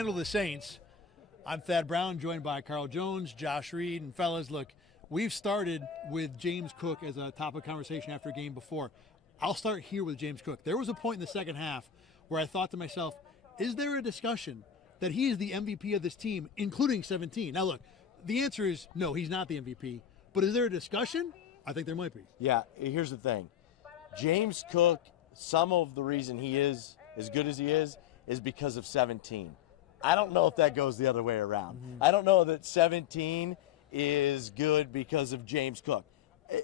handle the Saints. I'm Thad Brown, joined by Carl Jones, Josh Reed, and fellas, look, we've started with James Cook as a topic of conversation after a game before. I'll start here with James Cook. There was a point in the second half where I thought to myself, is there a discussion that he is the MVP of this team, including 17? Now, look, the answer is no, he's not the MVP. But is there a discussion? I think there might be. Yeah, here's the thing. James Cook, some of the reason he is as good as he is because of 17. I don't know if that goes the other way around. I don't know that 17 is good because of James Cook.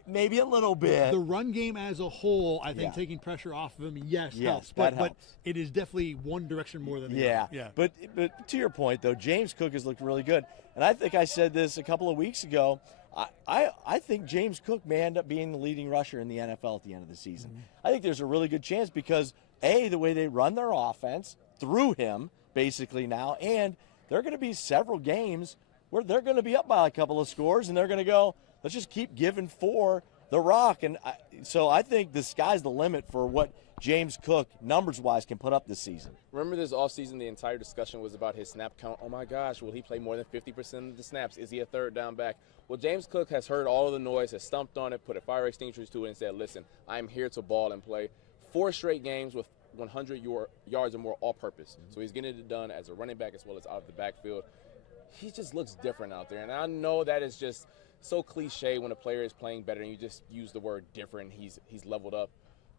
Maybe a little bit. The run game as a whole, I think taking pressure off of him, helps. But it is definitely one direction more than the other. Yeah. But to your point, though, James Cook has looked really good. And I think I said this a couple of weeks ago. I think James Cook may end up being the leading rusher in the NFL at the end of the season. I think there's a really good chance because, A, the way they run their offense through him basically now, and there are going to be several games where they're going to be up by a couple of scores and they're going to go, let's just keep giving for the rock. And so I think the sky's the limit for what James Cook, numbers-wise, can put up this season. Remember this offseason, the entire discussion was about his snap count. Oh, my gosh, will he play more than 50% of the snaps? Is he a third down back? Well, James Cook has heard all of the noise, has stumped on it, put a fire extinguisher to it, and said, listen, I'm here to ball and play. 4 straight games with 100 yards or more all-purpose. So he's getting it done as a running back as well as out of the backfield. He just looks different out there. And I know that is just so cliche when a player is playing better and you just use the word different. He's leveled up.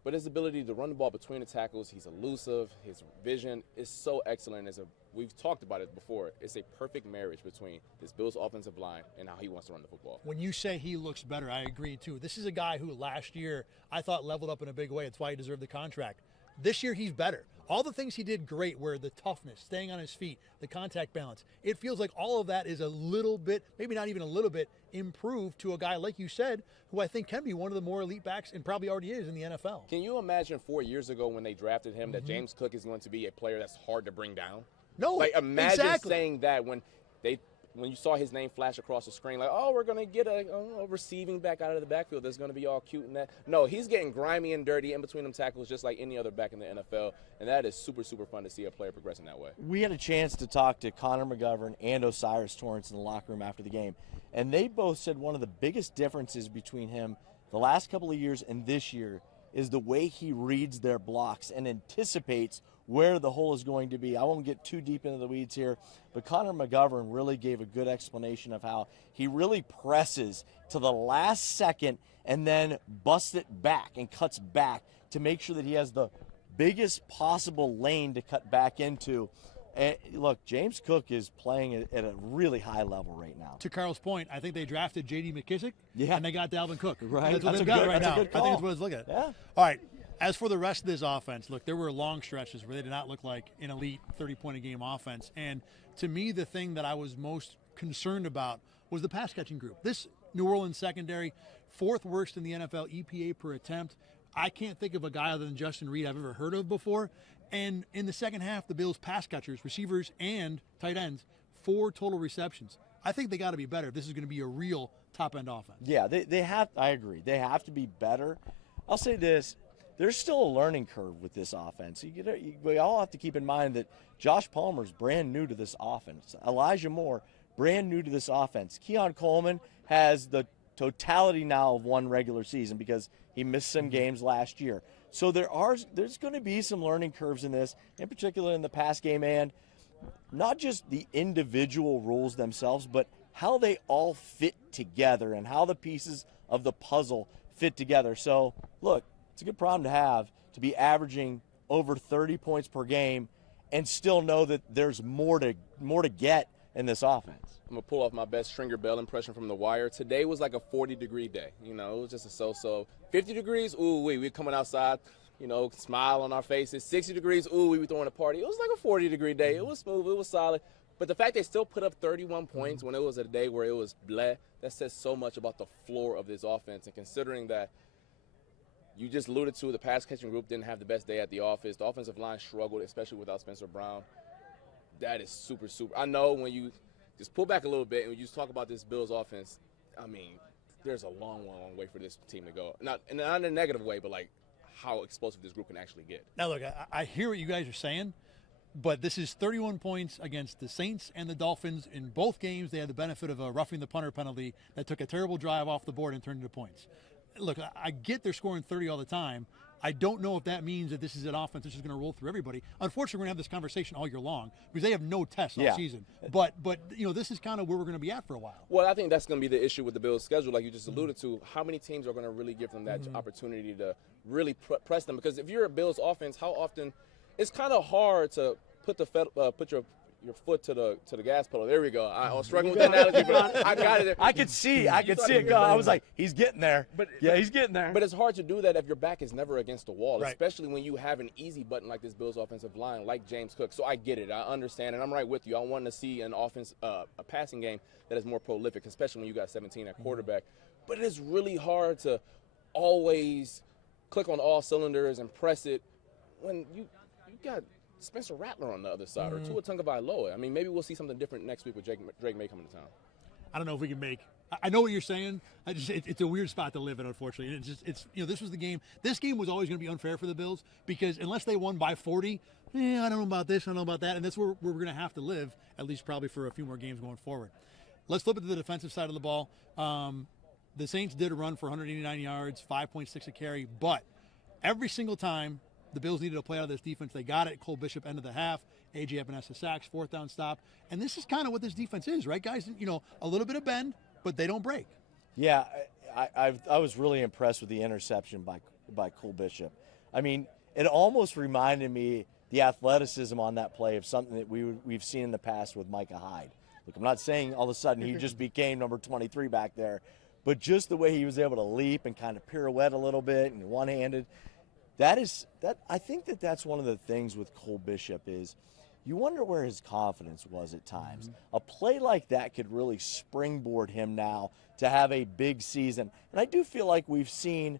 But his ability to run the ball between the tackles, he's elusive. His vision is so excellent. We've talked about it before. It's a perfect marriage between this Bills offensive line and how he wants to run the football. When you say he looks better, I agree too. This is a guy who last year I thought leveled up in a big way. It's why he deserved the contract. This year he's better. All the things he did great were the toughness, staying on his feet, the contact balance. It feels like all of that is a little bit, maybe not even a little bit, improved to a guy, like you said, who I think can be one of the more elite backs and probably already is in the NFL. Can you imagine 4 years ago when they drafted him that James Cook is going to be a player that's hard to bring down? No, like imagine saying that when you saw his name flash across the screen, like, oh, we're going to get a receiving back out of the backfield that's going to be all cute and that. No, he's getting grimy and dirty in between them tackles just like any other back in the NFL, and that is super, super fun to see a player progressing that way. We had a chance to talk to Connor McGovern and Osiris Torrance in the locker room after the game, and they both said one of the biggest differences between him the last couple of years and this year is the way he reads their blocks and anticipates where the hole is going to be. I won't get too deep into the weeds here, but Connor McGovern really gave a good explanation of how he really presses to the last second and then busts it back and cuts back to make sure that he has the biggest possible lane to cut back into. And look, James Cook is playing at a really high level right now. To Carl's point, I think they drafted J.D. McKissick, and they got Dalvin Cook. Right. That's what they've got right now. I think that's what it's looking at. Yeah. All right. As for the rest of this offense, look, there were long stretches where they did not look like an elite 30-point-a-game offense. And to me, the thing that I was most concerned about was the pass-catching group. This New Orleans secondary, 4th worst in the NFL EPA per attempt. I can't think of a guy other than Justin Reed I've ever heard of before. And in the second half, the Bills' pass catchers, receivers, and tight ends, 4 total receptions. I think they got to be better if this is going to be a real top-end offense. Yeah, they have. I agree. They have to be better. I'll say this. There's still a learning curve with this offense. We all have to keep in mind that Josh Palmer's brand new to this offense. Elijah Moore, brand new to this offense. Keon Coleman has the totality now of one regular season because he missed some games last year. So there's going to be some learning curves in this, in particular in the pass game, and not just the individual rules themselves, but how they all fit together and how the pieces of the puzzle fit together. So, look, it's a good problem to have, to be averaging over 30 points per game and still know that there's more to get in this offense. I'm going to pull off my best Stringer Bell impression from The Wire. Today was like a 40-degree day. You know, it was just a so-so. 50 degrees, ooh, we're coming outside, smile on our faces. 60 degrees, ooh, we were throwing a party. It was like a 40-degree day. It was smooth. It was solid. But the fact they still put up 31 points when it was a day where it was bleh, that says so much about the floor of this offense. And considering that you just alluded to the pass-catching group didn't have the best day at the office. The offensive line struggled, especially without Spencer Brown. That is super, super. I know when you just pull back a little bit and when you talk about this Bills offense, I mean, there's a long, long way for this team to go. Not in a negative way, but like how explosive this group can actually get. Now, look, I hear what you guys are saying. But this is 31 points against the Saints and the Dolphins. In both games, they had the benefit of a roughing the punter penalty that took a terrible drive off the board and turned into points. Look, I get they're scoring 30 all the time. I don't know if that means that this is an offense that's just going to roll through everybody. Unfortunately, we're going to have this conversation all year long because they have no tests all season. But this is kind of where we're going to be at for a while. Well, I think that's going to be the issue with the Bills' schedule, like you just alluded to. How many teams are going to really give them that opportunity to really press them? Because if you're a Bills offense, how often it's kind of hard to put your foot to the gas pedal. There we go. I was struggling with that analogy, but I got it there. I could see it go. I was like, he's getting there. He's getting there. But it's hard to do that if your back is never against the wall, right, especially when you have an easy button like this Bills offensive line, like James Cook. So I get it. I understand, and I'm right with you. I want to see an offense, a passing game that is more prolific, especially when you got 17 at quarterback. But it is really hard to always click on all cylinders and press it when you got Spencer Rattler on the other side, or Tua Tagovailoa. I mean, maybe we'll see something different next week with Drake May coming to town. I don't know if we can make. I know what you're saying. It's a weird spot to live in, unfortunately. It's this was the game. This game was always going to be unfair for the Bills because unless they won by 40, I don't know about this, I don't know about that, and that's where we're going to have to live, at least probably for a few more games going forward. Let's flip it to the defensive side of the ball. The Saints did a run for 189 yards, 5.6 a carry, but every single time the Bills needed to play out of this defense, they got it. Cole Bishop ended the half. A.J. Epinesa sacks, fourth down stop. And this is kind of what this defense is, right, guys? A little bit of bend, but they don't break. Yeah, I was really impressed with the interception by Cole Bishop. I mean, it almost reminded me the athleticism on that play of something that we've seen in the past with Micah Hyde. Look, I'm not saying all of a sudden he just became number 23 back there, but just the way he was able to leap and kind of pirouette a little bit and one-handed. I think that's one of the things with Cole Bishop is you wonder where his confidence was at times. A play like that could really springboard him now to have a big season. And I do feel like we've seen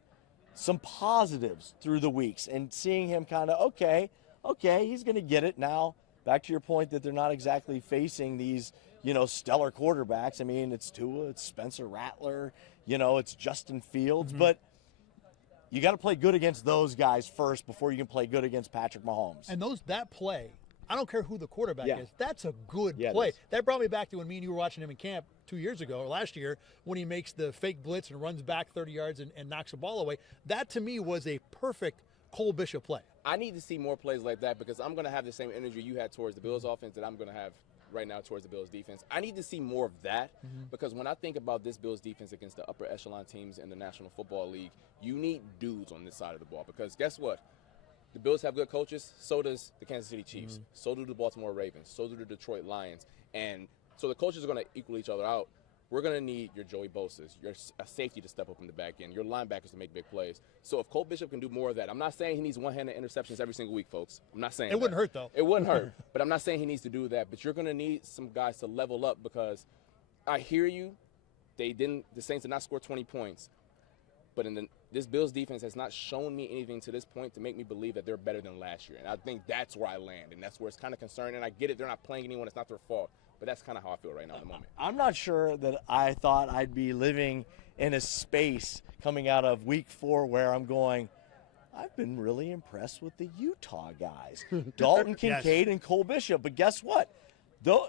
some positives through the weeks and seeing him kind of, okay, he's going to get it now. Back to your point that they're not exactly facing these, stellar quarterbacks. I mean, it's Tua, it's Spencer Rattler, it's Justin Fields, but you got to play good against those guys first before you can play good against Patrick Mahomes. And that play, I don't care who the quarterback is. That's a good Yeah, play. That brought me back to when me and you were watching him in camp 2 years ago, or last year, when he makes the fake blitz and runs back 30 yards and knocks the ball away. That, to me, was a perfect Cole Bishop play. I need to see more plays like that because I'm going to have the same energy you had towards the Bills offense that I'm going to have right now towards the Bills defense. I need to see more of that because when I think about this Bills defense against the upper echelon teams in the National Football League, you need dudes on this side of the ball because guess what? The Bills have good coaches, so does the Kansas City Chiefs, so do the Baltimore Ravens, so do the Detroit Lions. And so the coaches are going to equal each other out. We're going to need your Joey Bosa's, your safety to step up in the back end, your linebackers to make big plays. So if Cole Bishop can do more of that, I'm not saying he needs one-handed interceptions every single week, folks. I'm not saying it wouldn't hurt, though. It wouldn't hurt, but I'm not saying he needs to do that. But you're going to need some guys to level up because I hear you. The Saints did not score 20 points. But this Bills defense has not shown me anything to this point to make me believe that they're better than last year. And I think that's where I land, and that's where it's kind of concerning. And I get it, they're not playing anyone. It's not their fault. But that's kind of how I feel right now in the moment. I'm not sure that I thought I'd be living in a space coming out of week 4 where I'm going, I've been really impressed with the Utah guys, Dalton Kincaid and Cole Bishop. But guess what?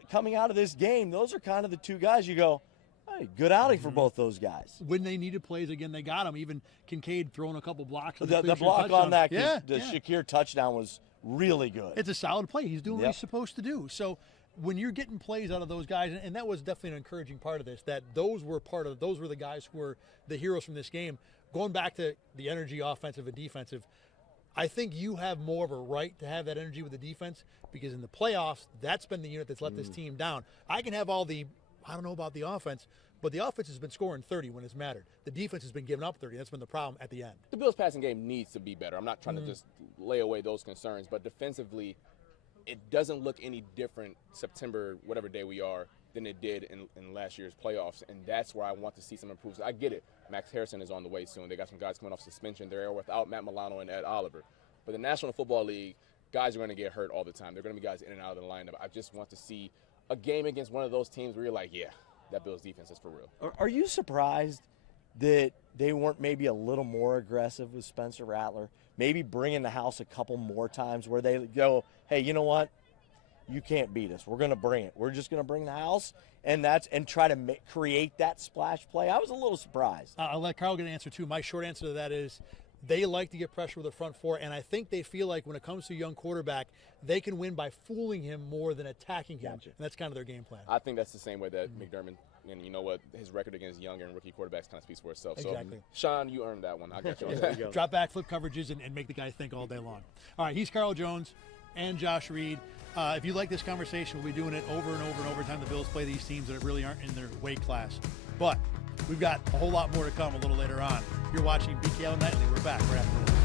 Coming out of this game, those are kind of the two guys you go, hey, good outing for both those guys. When they needed plays again, they got them. Even Kincaid throwing a couple blocks. The block on that, Shakir touchdown was really good. It's a solid play. He's doing what he's supposed to do. So when you're getting plays out of those guys, and that was definitely an encouraging part of this, that those were the guys who were the heroes from this game. Going back to the energy, offensive and defensive, I think you have more of a right to have that energy with the defense because in the playoffs, that's been the unit that's let this team down. I can have I don't know about the offense, but the offense has been scoring 30 when it's mattered. The defense has been giving up 30. That's been the problem at the end. The Bills' passing game needs to be better. I'm not trying to just lay away those concerns, but defensively, it doesn't look any different September, whatever day we are, than it did in last year's playoffs, and that's where I want to see some improvements. I get it. Max Harrison is on the way soon. They got some guys coming off suspension. They're without Matt Milano and Ed Oliver. But the National Football League, guys are going to get hurt all the time. They're going to be guys in and out of the lineup. I just want to see a game against one of those teams where you're like, yeah, that Bills defense is for real. Are you surprised that they weren't maybe a little more aggressive with Spencer Rattler? Maybe bringing the house a couple more times where they go, hey, you know what? you can't beat us. We're going to bring it. We're just going to bring the house, and try to create that splash play. I was a little surprised. I'll let Carl get an answer too. My short answer to that is they like to get pressure with the front four, and I think they feel like when it comes to a young quarterback, they can win by fooling him more than attacking him. Gotcha. And that's kind of their game plan. I think that's the same way that McDermott, and you know what, his record against younger and rookie quarterbacks kind of speaks for itself. Exactly. So, Sean, you earned that one. I got you on that. Drop back, flip coverages, and make the guy think all day long. All right, he's Carl Jones and Josh Reed. If you like this conversation, we'll be doing it over and over and over time the Bills play these teams that really aren't in their weight class. But we've got a whole lot more to come a little later on. You're watching BKL Nightly. We're back right after this.